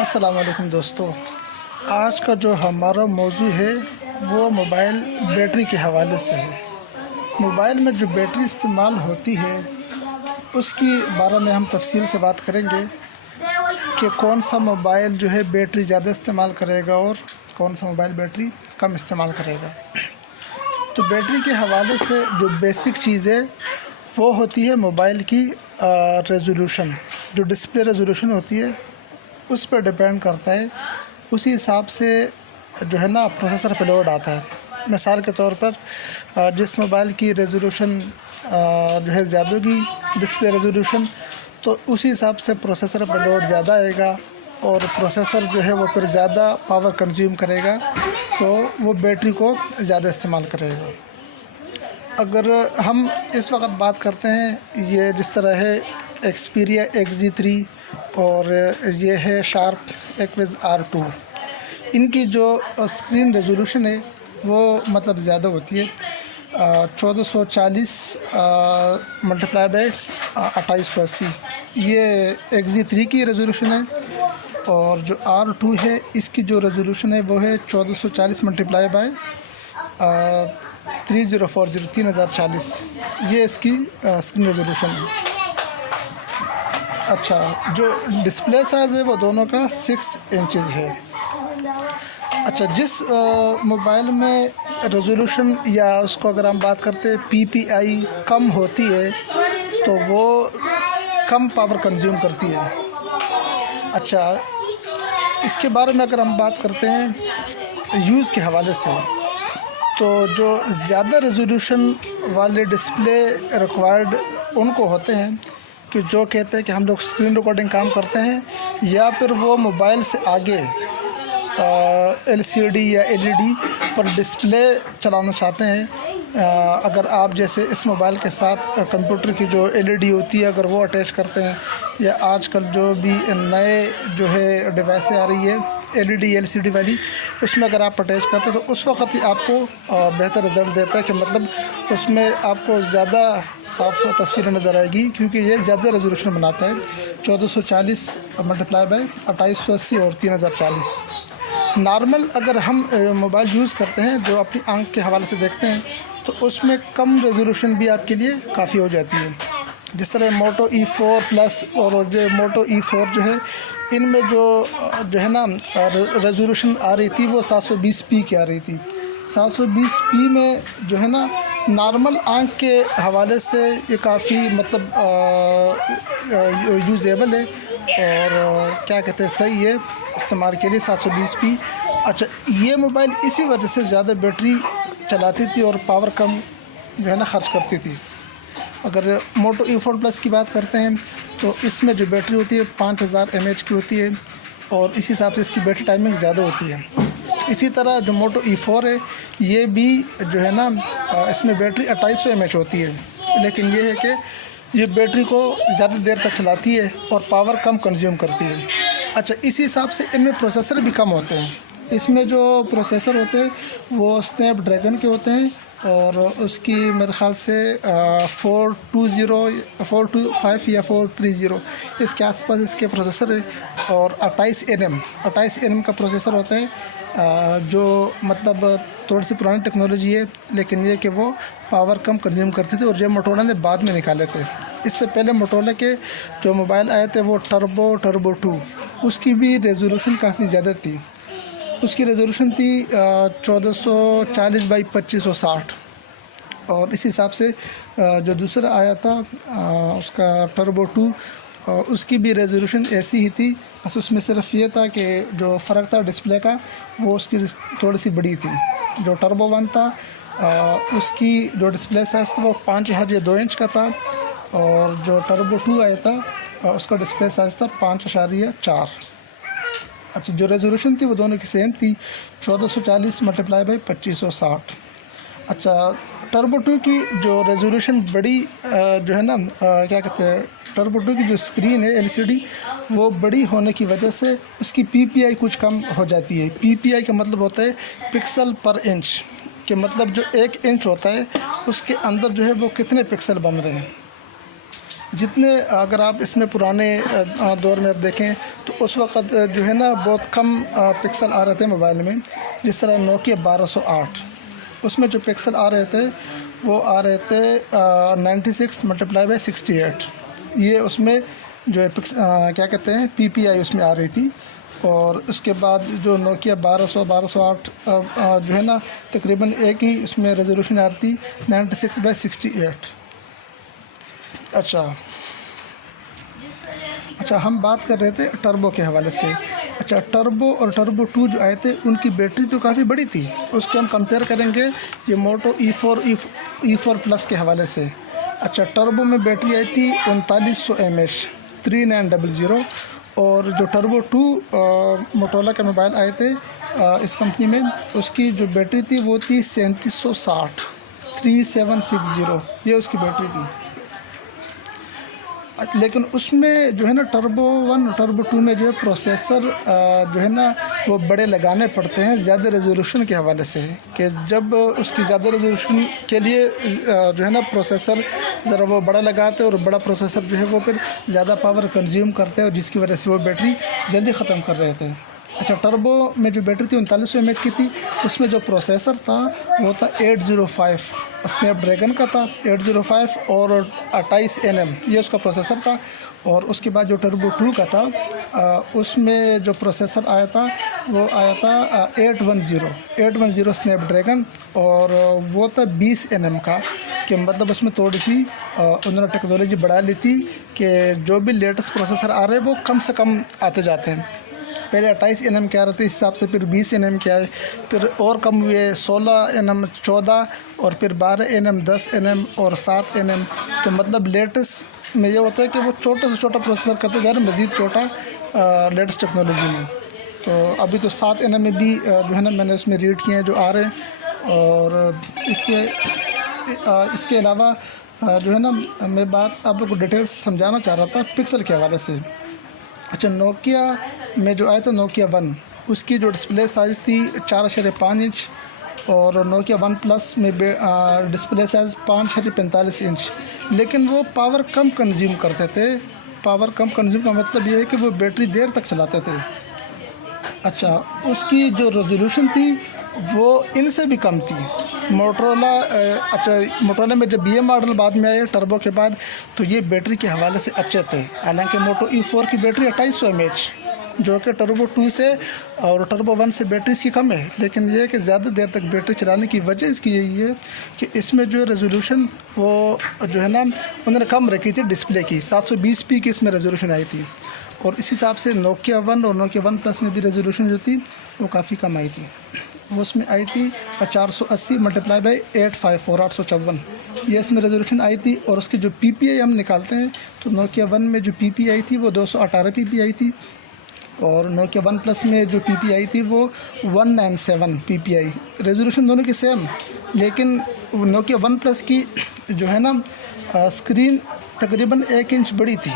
अस्सलाम वालेकुम दोस्तों। आज का जो हमारा मौजू है वो मोबाइल बैटरी के हवाले से है। मोबाइल में जो बैटरी इस्तेमाल होती है उसकी बारे में हम तफसील से बात करेंगे कि कौन सा मोबाइल जो है बैटरी ज़्यादा इस्तेमाल करेगा और कौन सा मोबाइल बैटरी कम इस्तेमाल करेगा। तो बैटरी के हवाले से जो बेसिक चीज़ है वो होती है मोबाइल की रेजोल्यूशन। जो डिस्प्ले रेजोल्यूशन होती है उस पर डिपेंड करता है, उसी हिसाब से जो है ना प्रोसेसर पे लोड आता है। मिसाल के तौर पर जिस मोबाइल की रेजोल्यूशन जो है ज़्यादा होगी डिस्प्ले रेजोल्यूशन, तो उसी हिसाब से प्रोसेसर पे लोड ज़्यादा आएगा और प्रोसेसर जो है वो फिर ज़्यादा पावर कंज्यूम करेगा, तो वो बैटरी को ज़्यादा इस्तेमाल करेगा। अगर हम इस वक्त बात करते हैं, ये जिस तरह है एक्सपीरिया XZ3 और ये है शार्प एक्विज़ R2, इनकी जो स्क्रीन रेजोल्यूशन है वो मतलब ज़्यादा होती है। 1440 मल्टीप्लाई बाय 2880 ये XZ3 की रेजोल्यूशन है, और जो R2 है इसकी जो रेजोल्यूशन है वो है 1440 मल्टीप्लाई बाय 3040 ये इसकी स्क्रीन रेजोल्यूशन है। अच्छा, जो डिस्प्ले साइज़ है वो दोनों का 6 इंचज़ है। अच्छा, जिस मोबाइल में रेजोल्यूशन या उसको अगर हम बात करते हैं PPI कम होती है तो वो कम पावर कंज्यूम करती है। अच्छा, इसके बारे में अगर हम बात करते हैं यूज़ के हवाले से, तो जो ज़्यादा रेजोल्यूशन वाले डिस्प्ले रिक्वायर्ड उनको होते हैं कि जो कहते हैं कि हम लोग स्क्रीन रिकॉर्डिंग काम करते हैं या फिर वो मोबाइल से आगे LCD या LED पर डिस्प्ले चलाना चाहते हैं। अगर आप जैसे इस मोबाइल के साथ कंप्यूटर की जो LED होती है अगर वो अटैच करते हैं, या आजकल जो भी नए जो है डिवाइसें आ रही है LED LCD वाली, उसमें अगर आप अटैच करते हैं तो उस वक्त ही आपको बेहतर रिज़ल्ट देता है कि मतलब उसमें आपको ज़्यादा साफ तस्वीरें नज़र आएगी, क्योंकि ये ज़्यादा रेजोल्यूशन बनाता है। 1440 मल्टीप्लाई बाय 2880 और 3040। नॉर्मल अगर हम मोबाइल यूज़ करते हैं जो अपनी आंख के हवाले से देखते हैं तो उसमें कम रेजोल्यूशन भी आपके लिए काफ़ी हो जाती है। जिस तरह मोटो E4 प्लस और जो मोटो E4 जो है, इनमें जो है ना रेजोल्यूशन आ रही थी वो 720p की आ रही थी। 720p में जो है ना नॉर्मल आंख के हवाले से ये काफ़ी मतलब यूज़ेबल है और क्या कहते हैं सही है इस्तेमाल के लिए 720p। अच्छा, ये मोबाइल इसी वजह से ज़्यादा बैटरी चलाती थी और पावर कम जो है ना ख़र्च करती थी। अगर मोटो E4 प्लस की बात करते हैं तो इसमें जो बैटरी होती है 5000 mAh की होती है और इस हिसाब से इसकी बैटरी टाइमिंग ज़्यादा होती है। इसी तरह जो मोटो E4 है ये भी जो है ना इसमें बैटरी 2800 mAh होती है, लेकिन ये है कि ये बैटरी को ज़्यादा देर तक चलाती है और पावर कम कंज्यूम करती है। अच्छा, इसी हिसाब से इनमें प्रोसेसर भी कम होते हैं। इसमें जो प्रोसेसर होते हैं वो स्नैपड्रैगन के होते हैं और उसकी मेरे ख़्याल से 420 425 या 430 इसके आसपास इसके प्रोसेसर है, और 28 nm का प्रोसेसर होता है जो मतलब थोड़ी सी पुरानी टेक्नोलॉजी है, लेकिन ये कि वो पावर कम कंज्यूम करती थी और जो मोटोरोला ने बाद में निकाले थे। इससे पहले मोटोरोला के जो मोबाइल आए थे वो टर्बो 2, उसकी भी रेजोल्यूशन काफ़ी ज़्यादा थी। उसकी रेजोल्यूशन थी 1440 बाई 2560, और इस हिसाब से जो दूसरा आया था उसका टर्बो 2, उसकी भी रेजोल्यूशन ऐसी ही थी, बस उसमें सिर्फ ये था कि जो फ़र्क था डिस्प्ले का वो उसकी थोड़ी सी बड़ी थी। जो टर्बो 1 था उसकी जो डिस्प्ले साइज़ था वो 5.2 इंच का था, और जो टर्बो 2 आया था उसका डिस्प्ले साइज़ था 5.4। अच्छा, जो रेजोल्यूशन थी वो दोनों की सेम थी, 1440 मल्टीप्लाई बाय 2560। अच्छा, टर्बो 2 की जो रेजोल्यूशन बड़ी जो है ना क्या कहते हैं टर्बो 2 की जो स्क्रीन है LCD वो बड़ी होने की वजह से उसकी PPI कुछ कम हो जाती है। PPI का मतलब होता है पिक्सल पर इंच, के मतलब जो 1 इंच होता है उसके अंदर जो है वो कितने पिक्सल बन रहे हैं। जितने अगर आप इसमें पुराने दौर में आप देखें तो उस वक़्त जो है ना बहुत कम पिक्सल आ रहे थे मोबाइल में। जिस तरह नोकिया 1208, उसमें जो पिक्सल आ रहे थे वो आ रहे थे 96 × 68। ये उसमें जो है क्या कहते हैं PPI उसमें आ रही थी। और उसके बाद जो नोकिया 1208 जो है ना तकरीबन एक ही उसमें रेजोल्यूशन आ रही थी 96/68। अच्छा, हम बात कर रहे थे टर्बो के हवाले से। अच्छा, टर्बो और टर्बो 2 जो आए थे उनकी बैटरी तो काफ़ी बड़ी थी। उसके हम कंपेयर करेंगे ये मोटो E4 प्लस के हवाले से। अच्छा, टर्बो में बैटरी आई थी 3900 mAh 3900। और जो टर्बो 2 मोटोरोला के मोबाइल आए थे इस कंपनी में, उसकी जो बैटरी थी वो थी 3760 3760, ये उसकी बैटरी थी। लेकिन उसमें जो है ना टर्बो 1 और टर्बो 2 में जो है प्रोसेसर जो है ना वो बड़े लगाने पड़ते हैं ज़्यादा रेजोल्यूशन के हवाले से, कि जब उसकी ज़्यादा रेजोल्यूशन के लिए जो है ना प्रोसेसर ज़रा वो बड़ा लगाते हैं और बड़ा प्रोसेसर जो है वो फिर ज़्यादा पावर कंज्यूम करते हैं और जिसकी वजह से वो बैटरी जल्दी ख़त्म कर रहे थे। अच्छा, टर्बो में जो बैटरी थी 3900 mAh की थी। उसमें जो प्रोसेसर था वो था 805 स्नैपड्रैगन का था 805 और 28 nm ये उसका प्रोसेसर था। और उसके बाद जो टर्बो 2 का था उसमें जो प्रोसेसर आया था वो आया था 810 स्नैपड्रैगन और वो था 20 nm का। कि मतलब उसमें थोड़ी सी उन्होंने टेक्नोलॉजी बढ़ा ली थी कि जो भी लेटेस्ट प्रोसेसर आ रहे हैं वो कम से कम आते जाते हैं। पहले 28 nm के आ रहे थे, इस हिसाब से फिर 20 nm के आए, फिर और कम हुए 16 nm 14 और फिर 12 nm 10 nm और 7 nm। तो मतलब लेटेस्ट में ये होता है कि वो छोटे से छोटा प्रोसेसर करते जा रहे हैं, मज़ीद छोटा लेटेस्ट टेक्नोलॉजी में। तो अभी तो 7 nm में भी जो है ना मैंने उसमें रीड किए हैं जो आ रहे हैं। और इसके अलावा जो है ना मैं बात आप लोग को डिटेल समझाना चाह रहा था पिक्सल के हवाले से। अच्छा, नोकिया में जो आया था नोकिया 1, उसकी जो डिस्प्ले साइज़ थी 4.5 इंच और नोकिया 1 प्लस में डिस्प्ले साइज़ 5.45 इंच। लेकिन वो पावर कम कंज्यूम करते थे। पावर कम कंज्यूम का मतलब ये है कि वो बैटरी देर तक चलाते थे। अच्छा, उसकी जो रेजोल्यूशन थी वो इनसे भी कम थी। मोटोरोला मोटोरोला में जब ये मॉडल बाद में आए टर्बो के बाद तो ये बैटरी के हवाले से अच्छे थे। हालांकि मोटो E4 की बैटरी 2800 mAh जो कि टर्बो 2 से और टर्बो 1 से बैटरी इसकी कम है, लेकिन ये है कि ज़्यादा देर तक बैटरी चलाने की वजह इसकी यही है कि इसमें जो रेजोल्यूशन वो जो है ना उन्होंने कम रखी थी। डिस्प्ले की 720p की इसमें रेजोल्यूशन आई थी। और इस हिसाब से नोकिया 1 और नोकिया 1 प्लस में भी रेजोल्यूशन जो थी वो काफ़ी कम आई थी। वो उसमें आई थी 480 × 854 854 ये इसमें रेजोल्यूशन आई थी। और उसकी जो PPI हम निकालते हैं तो नोकिया 1 में जो PPI थी वो 218 PPI थी और नोकिया 1 प्लस में जो PPI थी वो 197 PPI। रेजोल्यूशन दोनों की सेम, लेकिन नोकिया 1 प्लस की जो है ना स्क्रीन तकरीबन 1 इंच बड़ी थी।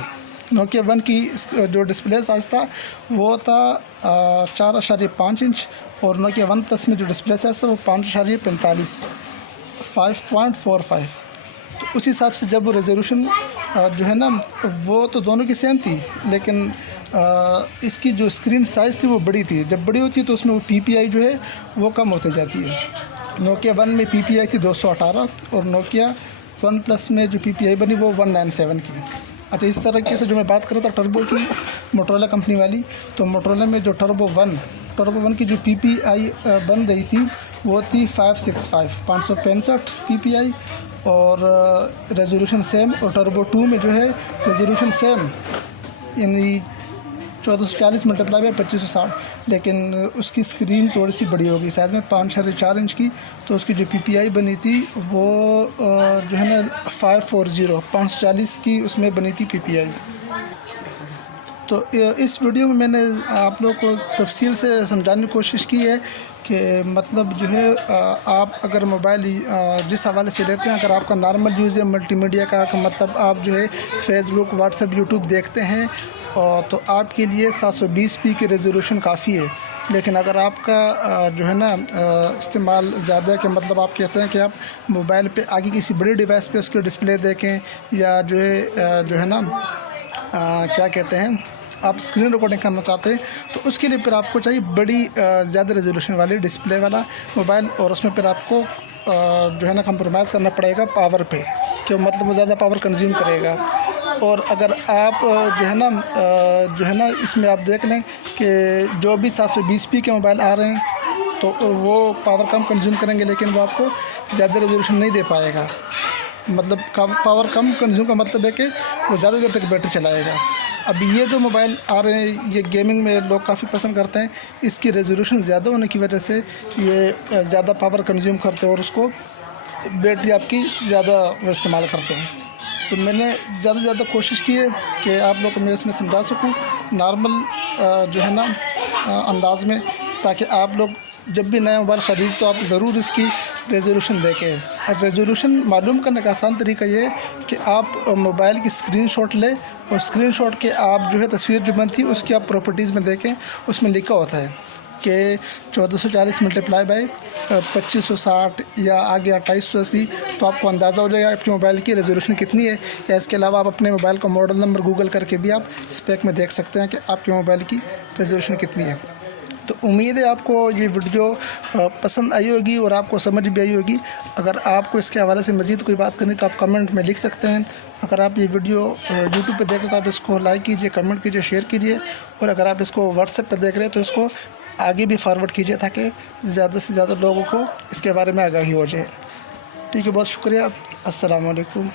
नोकिया 1 की जो डिस्प्ले साइज़ था वो था 4.5 इंच और नोकिया 1 प्लस में जो डिस्प्ले साइज़ था वो 5.45 5.45। तो उस हिसाब से जब वो रेजोल्यूशन जो है ना वो तो दोनों की सेम थी, लेकिन इसकी जो स्क्रीन साइज़ थी वो बड़ी थी। जब बड़ी होती है तो उसमें वो PPI जो है वो कम होती जाती है। नोकिया 1 में PPI थी 218 और नोकिया 1 प्लस में जो PPI बनी वो 197 की। अच्छा, इस तरीके से जो मैं बात कर रहा था टर्बो की मोटोरोला कंपनी वाली, तो मोटोरोला में जो टर्बो 1 की जो PPI बन रही थी वो थी 565 PPI और रेजोल्यूशन सेम। और टर्बो 2 में जो है रेजोल्यूशन सेम यानी 1440 × 2560, लेकिन उसकी स्क्रीन थोड़ी सी बड़ी होगी साइज़ में 5.4 इंच की। तो उसकी जो PPI बनी थी वो जो है ना 540 की उसमें बनी थी PPI। तो इस वीडियो में मैंने आप लोग को तफसील से समझाने की कोशिश की है कि मतलब जो है आप अगर मोबाइल जिस हवाले से लेते हैं, अगर आपका नॉर्मल यूज़ है मल्टीमीडिया का मतलब आप जो है फेसबुक, व्हाट्सएप, यूट्यूब देखते हैं तो आपके लिए 720p की रेजोल्यूशन काफ़ी है। लेकिन अगर आपका जो है ना इस्तेमाल ज़्यादा है कि मतलब आप कहते हैं कि आप मोबाइल पे आगे किसी बड़ी डिवाइस पे उसकी डिस्प्ले देखें या जो है ना क्या कहते हैं आप स्क्रीन रिकॉर्डिंग करना चाहते हैं तो उसके लिए फिर आपको चाहिए बड़ी ज़्यादा रेजोल्यूशन वाली डिस्प्ले वाला मोबाइल, और उसमें फिर आपको जो है ना कंप्रोमाइज़ करना पड़ेगा पावर पे, कि मतलब वो ज़्यादा पावर कंज्यूम करेगा। और अगर आप जो है ना इसमें आप देख लें कि जो भी 720p के मोबाइल आ रहे हैं तो वो पावर कम कंज्यूम करेंगे, लेकिन वो आपको ज़्यादा रेजोल्यूशन नहीं दे पाएगा। मतलब पावर कम कंज्यूम का मतलब है कि वो ज़्यादा देर तक बैटरी चलाएगा। अब ये जो मोबाइल आ रहे हैं ये गेमिंग में लोग काफ़ी पसंद करते हैं, इसकी रेजोल्यूशन ज़्यादा होने की वजह से ये ज़्यादा पावर कंज्यूम करते हैं और उसको बैटरी आपकी ज़्यादा इस्तेमाल करते हैं। तो मैंने ज़्यादा से ज़्यादा कोशिश की है कि आप लोग को मैं इसमें समझा सकूँ नॉर्मल जो है ना अंदाज़ में, ताकि आप लोग जब भी नया मोबाइल ख़रीद तो आप ज़रूर इसकी रेजोल्यूशन देखें। और रेजोल्यूशन मालूम करने का आसान तरीका ये है कि आप मोबाइल की स्क्रीनशॉट लें और स्क्रीनशॉट के आप जो है तस्वीर जो बनती है उसकी आप प्रॉपर्टीज़ में देखें। उसमें लिखा होता है कि 1440 मल्टीप्लाई बाई 2560 या आगे 2880, तो आपको अंदाज़ा हो जाएगा आपके मोबाइल की रेजोल्यूशन कितनी है। या इसके अलावा आप अपने मोबाइल का मॉडल नंबर गूगल करके भी आप स्पेक में देख सकते हैं कि आपके मोबाइल की रेजोल्यूशन कितनी है। तो उम्मीद है आपको ये वीडियो पसंद आई होगी और आपको समझ भी आई होगी। अगर आपको इसके हवाले से मज़ीद कोई बात करनी तो आप कमेंट में लिख सकते हैं। अगर आप ये वीडियो यूट्यूब पे देख रहे हैं तो आप इसको लाइक कीजिए, कमेंट कीजिए, शेयर कीजिए, और अगर आप इसको व्हाट्सएप पे देख रहे हैं तो इसको आगे भी फॉरवर्ड कीजिए ताकि ज़्यादा से ज़्यादा लोगों को इसके बारे में आगाही हो जाए। ठीक है, बहुत शुक्रिया। अस्सलाम वालेकुम।